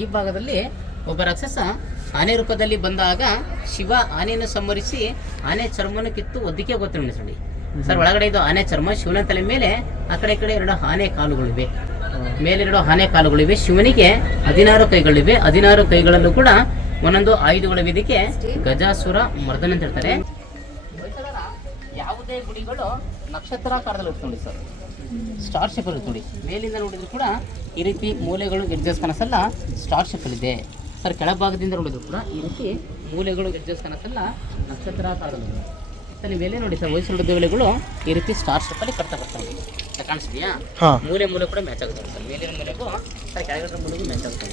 ಈ ಭಾಗದಲ್ಲಿ ಒಬ್ಬ ರಾಕ್ಷಸ ಆನೆ ರೂಪದಲ್ಲಿ ಬಂದಾಗ ಶಿವ ಆನೆಯನ್ನು ಸಂಹರಿಸಿ ಆನೆ ಚರ್ಮವನ್ನು ಕಿತ್ತು ಒದ್ದಿಕೆ ಗೊತ್ತಿಲ್ಲ ನೋಡಿ ಸರ್. ಒಳಗಡೆ ಇದು ಆನೆ ಚರ್ಮ, ಶಿವನ ತಲೆ ಮೇಲೆ ಆ ಕಡೆ ಈ ಕಡೆ 2 ಆನೆ ಕಾಲುಗಳಿವೆ, ಮೇಲೆ 2 ಆನೆ ಕಾಲುಗಳಿವೆ. ಶಿವನಿಗೆ 16 ಕೈಗಳಿವೆ. 16 ಕೈಗಳಲ್ಲೂ ಕೂಡ ಒಂದೊಂದು ಆಯುಧಗಳಿವೆ. ಇದಕ್ಕೆ ಗಜಾಸುರ ಮರ್ದನ ಅಂತ ಹೇಳ್ತಾರೆ. ಯಾವುದೇ ಗುಡಿಗಳು ನಕ್ಷತ್ರಾಕಾರದಲ್ಲಿ ಇರುತ್ತೆ ನೋಡಿ ಸರ್, ಸ್ಟಾರ್ ಶೇಪ್ ಇರುತ್ತೆ ನೋಡಿ. ಮೇಲಿಂದ ನೋಡಿದ್ರು ಕೂಡ ಈ ರೀತಿ ಮೂಲೆಗಳು ಎಡ್ಜಸ್ ಕನಸಲ್ಲ ಸ್ಟಾರ್ ಶೇಪಲ್ಲಿದೆ ಸರ್. ಕೆಳಭಾಗದಿಂದ ನೋಡಿದ್ರು ಕೂಡ ಈ ರೀತಿ ಮೂಲೆಗಳು ಎಡ್ಜಸ್ ಕನಸಲ್ಲ ನಕ್ಷತ್ರಾಕಾರದಲ್ಲಿ ಸರ್. ನೀವೆಲ್ಲೇ ನೋಡಿ ಸರ್, ಹೊಯ್ಸಳ ದೇವತೆಗಳು ಈ ರೀತಿ ಸ್ಟಾರ್ ಶೇಪಲ್ಲಿ ಕಟ್ತಾ ಬರ್ತಾರೆ. ಕಾಣಿಸ್ತೀಯಾ? ಮೂಲೆ ಕೂಡ ಮ್ಯಾಚ್ ಆಗುತ್ತೆ ಸರ್. ಮೇಲಿನ ಮೂಲೆಗೂ ಸರ್, ಕೆಳಗಡೆ ಮೂಲೆಗೂ ಮ್ಯಾಚ್ ಆಗುತ್ತೆ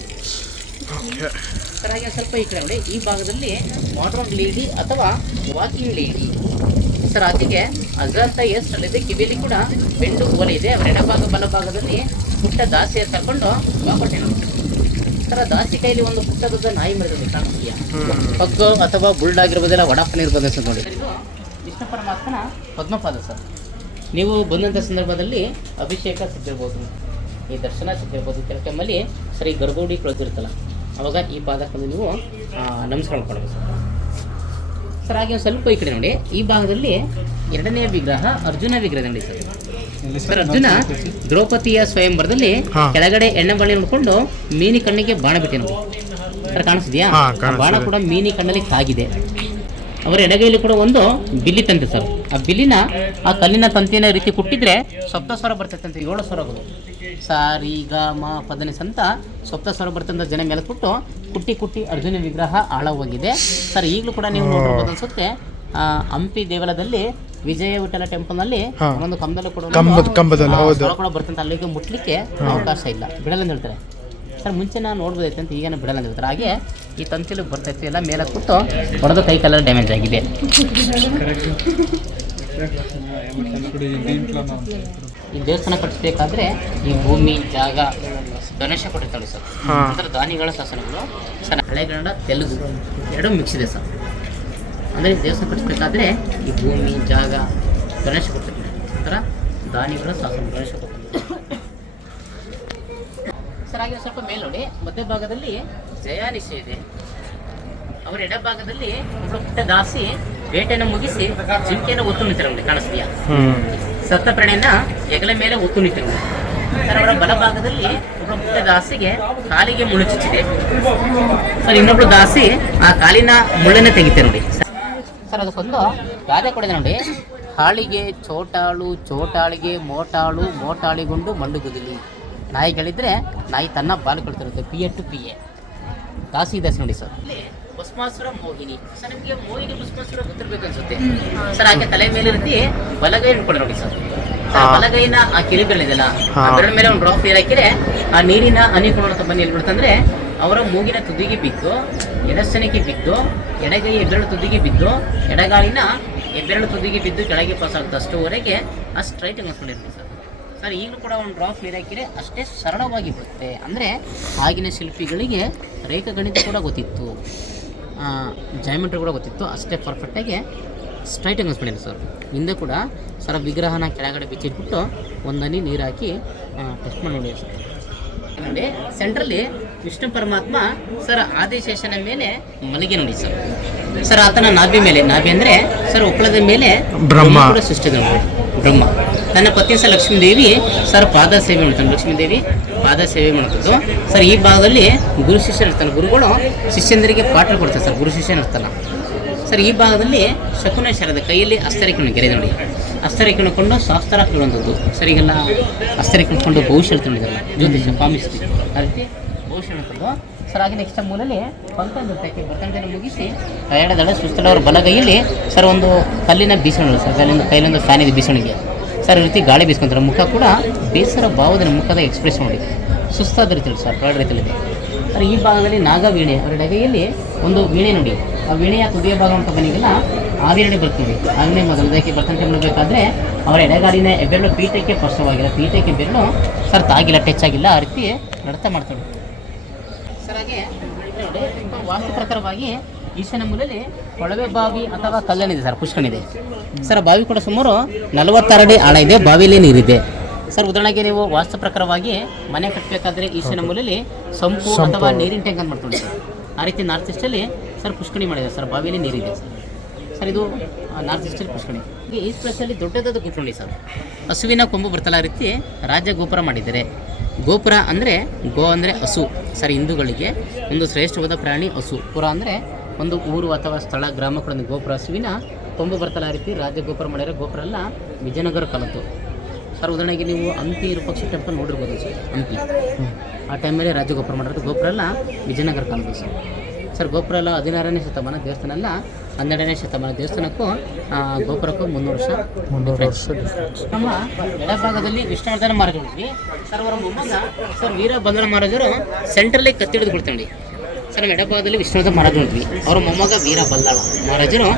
ಸರ್. ಹಾಗೆ ಸ್ವಲ್ಪ ಈ ಕಡೆ ನೋಡಿ, ಈ ಭಾಗದಲ್ಲಿ ಮಾಡರ್ನ್ ಲೇಡಿ ಅಥವಾ ವಾಕಿಂಗ್ ಲೇಡಿ ಸರ್. ಆಕೆಗೆ ಅಜಂತ ಎಸ್ ಅಲ್ಲಿದೆ. ಕಿವಿಯಲ್ಲಿ ಕೂಡ ಬೆಂಡು ಓಲೆ ಇದೆ. ಅವರ ಎಡಭಾಗ ಬಲಭಾಗದಲ್ಲಿ ಪುಟ್ಟ ದಾಸಿಯನ್ನು ಕರ್ಕೊಂಡು ವಾಪಟ್ಟೆ ಸರ್. ದಾಸಿ ಕೈಲಿ ಒಂದು ಪುಟ್ಟದ ನಾಯಿ ಮರಿದಲ್ಲಿ ಕಾಣಿಸ್ತೀಯಾ? ಪಗ್ಗ ಅಥವಾ ಬುಲ್ಡ್ ಆಗಿರ್ಬೋದಿಲ್ಲ, ವಡಾಪನ ಇರ್ಬೋದು ಸರ್. ನೋಡಿ ಇದು ವಿಷ್ಣು ಪರಮಾತ್ಮನ ಪದ್ಮಪಾದ ಸರ್. ನೀವು ಬಂದಂಥ ಸಂದರ್ಭದಲ್ಲಿ ಅಭಿಷೇಕ ಸಿದ್ದಿರ್ಬೋದು, ಈ ದರ್ಶನ ಸಿದ್ದಿರ್ಬೋದು. ಕೆಲವೊಮ್ಮಲ್ಲಿ ಸರ್ ಈ ಗರ್ಭಗುಡಿ ಕೊಳತಿರುತ್ತಲ್ಲ, ಅವಾಗ ಈ ಪಾದಕ್ಕೆ ನೀವು ನಮಸ್ಕಾರ ಮಾಡ್ಕೊಳ್ಬೇಕು ಸರ್. ಸರ್ ಹಾಗೆ ಸ್ವಲ್ಪ ಈ ಕಡೆ ನೋಡಿ, ಈ ಭಾಗದಲ್ಲಿ 2ನೇ ವಿಗ್ರಹ ಅರ್ಜುನ ವಿಗ್ರಹ ನೋಡಿ ಸರ್. ಸರ್ ಅರ್ಜುನ ದ್ರೌಪದಿಯ ಸ್ವಯಂವರದಲ್ಲಿ ಕೆಳಗಡೆ ಎಣ್ಣೆ ಬಾಳೆ ನೋಡ್ಕೊಂಡು ಮೀನಿ ಕಣ್ಣಿಗೆ ಬಾಣ ಬಿಟ್ಟೆ ನೋಡಿ ಸರ್. ಕಾಣಿಸ್ತೀಯಾ? ಬಾಣ ಕೂಡ ಮೀನಿ ಕಣ್ಣಲ್ಲಿ ತಾಗಿದೆ. ಅವರ ಎಡಗೈಲಿ ಕೂಡ ಒಂದು ಬಿಲ್ಲಿ ತಂತೆ ಸರ್. ಆ ಬಿಲ್ಲಿನ ಆ ಕಲ್ಲಿನ ತಂತಿನ ರೀತಿ ಕುಟ್ಟಿದ್ರೆ ಸಪ್ತ ಸ್ವರ ಬರ್ತೈತಂತೆ. 7 ಸ್ವರಗಳು ಸ ರಿ ಗ ಮ ಪದನೆ ಸಂತ ಸಪ್ತ ಸ್ವರ ಬರ್ತಂತ ಜನ ಮೇಲೆ ಕುಟ್ಟಿ ಅರ್ಜುನ ವಿಗ್ರಹ ಆಳವಾಗಿದೆ ಸರ್. ಈಗಲೂ ಕೂಡ ನೀವು ನೋಡ್ಬೋದು ಅನ್ಸುತ್ತೆ. ಹಂಪಿ ದೇವಾಲಯದಲ್ಲಿ ವಿಜಯ ವಿಠಲ ಟೆಂಪಲ್ನಲ್ಲಿ ಒಂದು ಕಂಬದಲ್ಲೂ ಕೂಡ ಬರ್ತಂತ. ಅಲ್ಲಿಗೆ ಮುಟ್ಲಿಕ್ಕೆ ಅವಕಾಶ ಇಲ್ಲ, ಬಿಡಲ್ಲ ಅಂತ ಹೇಳ್ತಾರೆ ಸರ್. ಮುಂಚೆ ನಾನು ನೋಡ್ಬೋದೈತೆ ಅಂತ, ಈಗೇನು ಬಿಡಲ್ಲ ಅಂತ ಹೇಳ್ತಾರೆ. ಹಾಗೆ ಈ ತಂತಿಲು ಬರ್ತೈತೆ ಎಲ್ಲ ಮೇಲೆ ಕೂತು ಹೊಡೆದು ಕೈ ಕಾಲೆಲ್ಲ ಡ್ಯಾಮೇಜ್ ಆಗಿದೆ. ಈ ದೇವಸ್ಥಾನ ಕಟ್ಟಿಸ್ಬೇಕಾದ್ರೆ ಈ ಭೂಮಿ ಜಾಗ ಗಣೇಶ ಕೊಟ್ಟಿರ್ತಾಳೆ ಸರ್. ನಂತರ ದಾನಿಗಳ ಶಾಸನಗಳು ಸರ್. ಹಳೆಗನ್ನಡ ತೆಲುಗು 2 ಮಿಕ್ಸ್ ಇದೆ ಸರ್. ಅಂದರೆ ದೇವಸ್ಥಾನ ಕಟ್ಟಿಸ್ಬೇಕಾದ್ರೆ ಈ ಭೂಮಿ ಜಾಗ ಗಣೇಶ ಕೊಟ್ಟಿರ್ತಾರೆ. ನಂತರ ದಾನಿಗಳ ಶಾಸನ ಗಣೇಶ ಕೊಟ್ಟಿರ್ತಾರೆ ಸರ್. ಹಾಗೆ ಸ್ವಲ್ಪ ಮೇಲೆ ನೋಡಿ, ಮಧ್ಯಭಾಗದಲ್ಲಿ ಜಯಾನಿಶೆ ಇದೆ. ಅವರ ಎಡಭಾಗದಲ್ಲಿ ಒಬ್ಬರು ಪುಟ್ಟ ದಾಸಿ ಬೇಟೆಯನ್ನು ಮುಗಿಸಿ ಜಿಂಕೆಯನ್ನು ಒತ್ತು ನಿಂತಿರೋದು ಕಾಣಿಸ್ತೀಯಾ? ಸತ್ತ ಪ್ರಾಣಿಯನ್ನ ಹೆಗಲ ಮೇಲೆ ಒತ್ತು ನಿಂತಿರೋದು ಸರ್. ಅವರ ಬಲಭಾಗದಲ್ಲಿ ಒಬ್ಬರು ಪುಟ್ಟ ದಾಸಿಗೆ ಕಾಲಿಗೆ ಮುಳ್ಳು ಚುಚ್ಚಿದೆ ಸರ್. ಇನ್ನೊಬ್ರು ದಾಸಿ ಆ ಕಾಲಿನ ಮುಳ್ಳನ್ನೇ ತೆಗಿತೆ ನೋಡಿ ಸರ್. ಅದಕ್ಕೊಂದು ಗಾದೆ ಕೊಡಿದೆ ನೋಡಿ. ಹಾಳಿಗೆ ಚೋಟಾಳು, ಚೋಟಾಳಿಗೆ ಮೋಟಾಳು, ಮೋಟಾಳಿಗೊಂಡು ಮಂಡುಗುದಿಲಿ. ನಾಯಿಗಳಿದ್ರೆ ನಾಯಿ ತನ್ನ ಬಾಲು ಕೊಡ್ತಿರುತ್ತೆ. PA to PA ದಾಸಿ ಇದೆ ನೋಡಿ ಸರ್. ಭಸ್ಮಾಸುರ ಮೋಹಿನಿ ಸರ್. ನಿಮಗೆ ಮೋಹಿನಿ ಭಸ್ಮಾಸುರ ಗೊತ್ತಿರ್ಬೇಕು ಅನ್ಸುತ್ತೆ ಸರ್. ಹಾಗೆ ತಲೆ ಮೇಲೆ ರೀತಿ ಬಲಗೈ ಇಟ್ಕೊಂಡು ನೋಡಿ ಸರ್. ಬಲಗೈನ ಆ ಕಿರಿ ಬೆರಳಿದೆಲ್ಲ ಆ ಬೆರಳ ಮೇಲೆ ಒಂದು ಡ್ರಾಪ್ ನೀರು ಹಾಕಿದ್ರೆ ಆ ನೀರಿನ ಹನಿ ಕೊಡೋಣ ಬನ್ನಿ ಎಲ್ಬಿಡ್ತಂದ್ರೆ ಅವರ ಮೂಗಿನ ತುದಿಗೆ ಬಿದ್ದು, ಎಡಸನಿಗೆ ಬಿದ್ದು, ಎಡಗೈ ಹೆಬ್ಬೆರಳು ತುದಿಗೆ ಬಿದ್ದು, ಎಡಗಾಲಿನ ಹೆಬ್ಬೆರಳು ತುದಿಗೆ ಬಿದ್ದು ಕೆಳಗೆ ಪಾಸ್ ಆಗುತ್ತೆ. ಅಷ್ಟುವರೆಗೆ ಆ ಸ್ಟ್ರೈಟ್ ಅನ್ಸ್ಕೊಂಡಿರ್ತೀವಿ ಸರ್. ಸರ್ ಈಗಲೂ ಕೂಡ ಒಂದು ಡ್ರಾಪ್ ನೀರು ಹಾಕಿದ್ರೆ ಅಷ್ಟೇ ಸರಳವಾಗಿ ಬರುತ್ತೆ. ಅಂದರೆ ಆಗಿನ ಶಿಲ್ಪಿಗಳಿಗೆ ರೇಖಾಗಣಿತ ಕೂಡ ಗೊತ್ತಿತ್ತು, ಜಾಮೆಟ್ರಿ ಕೂಡ ಗೊತ್ತಿತ್ತು. ಅಷ್ಟೇ ಪರ್ಫೆಕ್ಟಾಗಿ ಸ್ಟ್ರೈಟ್ ಅನ್ಸ್ಕೊಂಡಿದೆ ಸರ್. ಹಿಂದೆ ಕೂಡ ಸರ್ ವಿಗ್ರಹನ ಕೆಳಗಡೆ ಬಿಚ್ಚಿಟ್ಬಿಟ್ಟು ಒಂದು ಹನಿ ನೀರು ಹಾಕಿ ಟೆಸ್ಟ್ ಮಾಡಿ ನೋಡಿ ಸರ್. ನೋಡಿ ಸೆಂಟ್ರಲ್ಲಿ ವಿಷ್ಣು ಪರಮಾತ್ಮ ಸರ್ ಆದಿಶೇಷನ ಮೇಲೆ ಮಲಗಿ ನೋಡಿ ಸರ್. ಸರ್ ಆತನ ನಾಭಿ ಮೇಲೆ, ನಾಭಿ ಅಂದರೆ ಸರ್ ಒಪ್ಪಳದ ಮೇಲೆ ಬ್ರಹ್ಮ ಕೂಡ ಸೃಷ್ಟಿಸಿದ ಬ್ರಹ್ಮ. ತನ್ನ ಪತ್ನಿ ಸರ್ ಲಕ್ಷ್ಮೀದೇವಿ ಸರ್ ಪಾದ ಸೇವೆ ಮಾಡ್ತಾನೆ. ಲಕ್ಷ್ಮೀದೇವಿ ಪಾದ ಸೇವೆ ಮಾಡ್ತಿದ್ದು ಸರ್. ಈ ಭಾಗದಲ್ಲಿ ಗುರು ಶಿಷ್ಯರು ಇರ್ತಾನೆ. ಗುರುಗಳು ಶಿಷ್ಯಂದರಿಗೆ ಪಾಠ ಕೊಡ್ತಾರೆ ಸರ್. ಗುರು ಶಿಷ್ಯನ ಇರ್ತಾನೆ ಸರ್. ಈ ಭಾಗದಲ್ಲಿ ಶಕುನೇಶ್ವರದ ಕೈಯಲ್ಲಿ ಅಸ್ತರೇಖೆಯನ್ನು ಗೆರೆ ನೋಡಿ. ಅಸ್ತರೇಖೆಕೊಂಡು ಶಾಸ್ತ್ರ ಕೇಳುವಂಥದ್ದು ಸರ್. ಈಗೆಲ್ಲ ಅಸ್ತರೇಖೆಕೊಂಡು ಭವಿಷ್ಯ ಹೇಳ್ಕೊಂಡಿದ್ದಲ್ಲ, ಜ್ಯೋತಿಷ ಪಾಮಿಸ್ತಿ ಆ ರೀತಿ ಭವಿಷ್ಯ ಹೇಳ್ತದ್ದು ಸರ್. ಹಾಗೆ ನೆಕ್ಸ್ಟ್ ಮೂಲಲ್ಲಿ ಭರತನಾಟ್ಯಕ್ಕೆ ಮುಗಿಸಿ ಎಡದಳ ಸುಸ್ತಲವರ ಬಲಗೈಯಲ್ಲಿ ಸರ್ ಒಂದು ಕಲ್ಲಿನ ಬೀಸಣಿಗೆ ಸರ್. ಕೈಲೊಂದು ಫ್ಯಾನ್ ಇದೆ ಬೀಸಣಿಗೆ ಸರ್. ಈ ರೀತಿ ಗಾಳಿ ಬೀಸ್ಕೊಂತಾರೆ. ಮುಖ ಕೂಡ ಬೇಸರ ಭಾವದ ಮುಖದ ಎಕ್ಸ್ಪ್ರೆಷನ್ ನೋಡಿ. ಸುಸ್ತಾದ ರೀತಿಯಲ್ಲಿ ಸರ್, ಪ್ರಾಡ್ ರೀತಿಯಲ್ಲಿದೆ ಸರ್. ಈ ಭಾಗದಲ್ಲಿ ನಾಗವೀಣೆ ಅವರ ಎಡಗೈಯಲ್ಲಿ ಒಂದು ವೀಣೆ ನೋಡಿ. ಆ ವೀಣೆಯ ತುದಿಯ ಭಾಗ ಅಂತ ಬನ್ನಿಗೆಲ್ಲ ಆವಿರಣೆ ಬರ್ತದೆ ನೋಡಿ. ಆಗಲೇ ಮೊದಲದಕ್ಕೆ ಭರತನಾಟ್ಯ ಮಾಡಬೇಕಾದ್ರೆ ಅವರ ಎಡಗಾಲಿನ ಬೆರಳು ಪೀಠಕ್ಕೆ ಸ್ಪರ್ಶವಾಗಿಲ್ಲ, ಪೀಠಕ್ಕೆ ಬೆರಳು ಸರ್ ತಾಗಿಲ್ಲ, ಟಚ್ ಆಗಿಲ್ಲ. ಆ ರೀತಿ ನಡತ ಮಾಡ್ತಾರೆ ಸರ್. ಹಾಗೆ ವಾಸ್ತು ಪ್ರಕಾರವಾಗಿ ಈಶಾನ್ಯ ಮೂಲಲ್ಲಿ ಕೊಳವೆ ಬಾವಿ ಅಥವಾ ಕಲ್ಲಣಿದೆ ಸರ್, ಪುಷ್ಕಣಿದೆ ಸರ್. ಬಾವಿ ಕೂಡ ಸುಮಾರು 46 ಅಡಿ ಆಳ ಇದೆ. ಬಾವಿಯಲ್ಲಿ ನೀರಿದೆ ಸರ್ ಉದಾಹರಣೆಗೆ ನೀವು ವಾಸ್ತು ಪ್ರಕಾರವಾಗಿ ಮನೆ ಕಟ್ಟಬೇಕಾದ್ರೆ ಈಶಾನ್ಯ ಮೂಲೆಯಲ್ಲಿ ಸಂಪು ಅಥವಾ ನೀರಿನ ಟ್ಯಾಂಕ್ ಅಂತ ಮಾಡ್ಕೊಂಡು ಸರ್ ಆ ರೀತಿ ನಾರ್ತ್ ಈಸ್ಟಲ್ಲಿ ಸರ್ ಪುಷ್ಕಣಿ ಮಾಡಿದ್ದಾರೆ ಸರ್, ಬಾವಿಯಲ್ಲಿ ನೀರಿದೆ ಸರ್. ಇದು ನಾರ್ತ್ ಈಸ್ಟಲ್ಲಿ ಪುಷ್ಕಣಿ. ಈ ಪ್ಲೇಸಲ್ಲಿ ದೊಡ್ಡದಾದ ಗುಟ್ಲುಂಡಿ ಸರ್, ಹಸುವಿನ ಕೊಂಬು ಬರ್ತಲ್ಲ ರೀತಿ ರಾಜ ಗೋಪುರ ಮಾಡಿದ್ದಾರೆ. ಗೋಪುರ ಅಂದರೆ ಗೋ ಅಂದರೆ ಹಸು ಸರ್, ಹಿಂದೂಗಳಿಗೆ ಒಂದು ಶ್ರೇಷ್ಠವಾದ ಪ್ರಾಣಿ ಹಸು. ಪುರ ಅಂದರೆ ಒಂದು ಊರು ಅಥವಾ ಸ್ಥಳ ಗ್ರಾಮ ಕೂಡ ಗೋಪುರ, ಹಸುವಿನ ಕೊಂಬು ಬರ್ತಲ್ಲ ಆ ರೀತಿ ರಾಜ ಗೋಪುರ ಮಾಡಿರೋ ಗೋಪುರ ಎಲ್ಲ ವಿಜಯನಗರ ಕಾಲದ್ದು ಸರ್. ಉದಾಹರಣೆಗೆ ನೀವು ಹಂಪಿ ವಿರೂಪಾಕ್ಷ ಟೆಂಪಲ್ ನೋಡಿರ್ಬೋದು ಸರ್, ಹಂಪಿ ಆ ಟೈಮಲ್ಲಿ ರಾಜ ಗೋಪುರ ಮಾಡಿರೋದು. ಗೋಪುರ ಎಲ್ಲ ವಿಜಯನಗರ ಕಾಲದ್ದು ಸರ್. ಸರ್ ಗೋಪುರ ಎಲ್ಲ 16ನೇ ಶತಮಾನ, ದೇವಸ್ಥಾನ ಎಲ್ಲ 12ನೇ ಶತಮಾನ. ದೇವಸ್ಥಾನಕ್ಕೂ ಗೋಪುರಕ್ಕೂ 300 ವರ್ಷ. ನಮ್ಮ ಎಡಭಾಗದಲ್ಲಿ ವಿಷ್ಣುವರ್ಧನ ಮಹಾರಾಜರು ಇದ್ವಿ ಸರ್. ಅವರ ಮೊಮ್ಮಗ ಸರ್ ವೀರಭದ್ರ ಮಹಾರಾಜರು ಸೆಂಟ್ರಲ್ಲಿ ಕತ್ತಿ ಹಿಡಿದು ಕೊಡ್ತಾಂಡಿ ಸರ್. ನಮ್ಮ ಎಡಭಾಗದಲ್ಲಿ ವಿಷ್ಣುವರ್ಧನ ಮಹಾರಾಜರು ಇದ್ವಿ, ಅವರ ಮೊಮ್ಮಗ ವೀರಭದ್ರ ಮಹಾರಾಜರು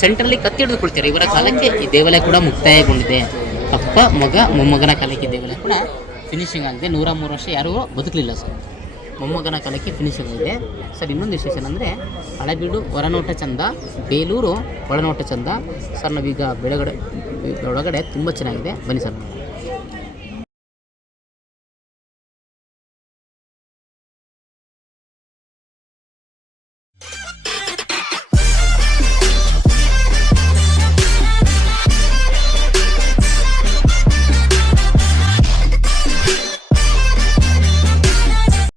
ಸೆಂಟ್ರಲ್ಲಿ ಕತ್ತಿ ಹಿಡಿದು ಕೊಡ್ತಾರೆ. ಇವರ ಕಾಲಕ್ಕೆ ಈ ದೇವಾಲಯ ಕೂಡ ಮುಕ್ತಾಯಗೊಂಡಿದೆ. ಅಪ್ಪ ಮಗ ಮೊಮ್ಮಗನ ಕಾಲಕ್ಕೆ ದೇವಾಲಯ ಕೂಡ ಫಿನಿಶಿಂಗ್ ಆಗಿದೆ. 103 ವರ್ಷ ಯಾರೂ ಬದುಕಲಿಲ್ಲ ಸರ್. ಮೊಮ್ಮಗನ ಕಾಲಕ್ಕೆ ಫಿನಿಶಿಂಗ್ ಆಗಿದೆ ಸರ್. ಇನ್ನೊಂದು ವಿಶೇಷ ಅಂದರೆ ಹಳೆಬೀಡು ಹೊರನೋಟ ಚಂದ, ಬೇಲೂರು ಒಳನೋಟ ಚಂದ ಸರ್. ನಾವೀಗ ಒಳಗಡೆ ತುಂಬ ಚೆನ್ನಾಗಿದೆ, ಬನ್ನಿ ಸರ್.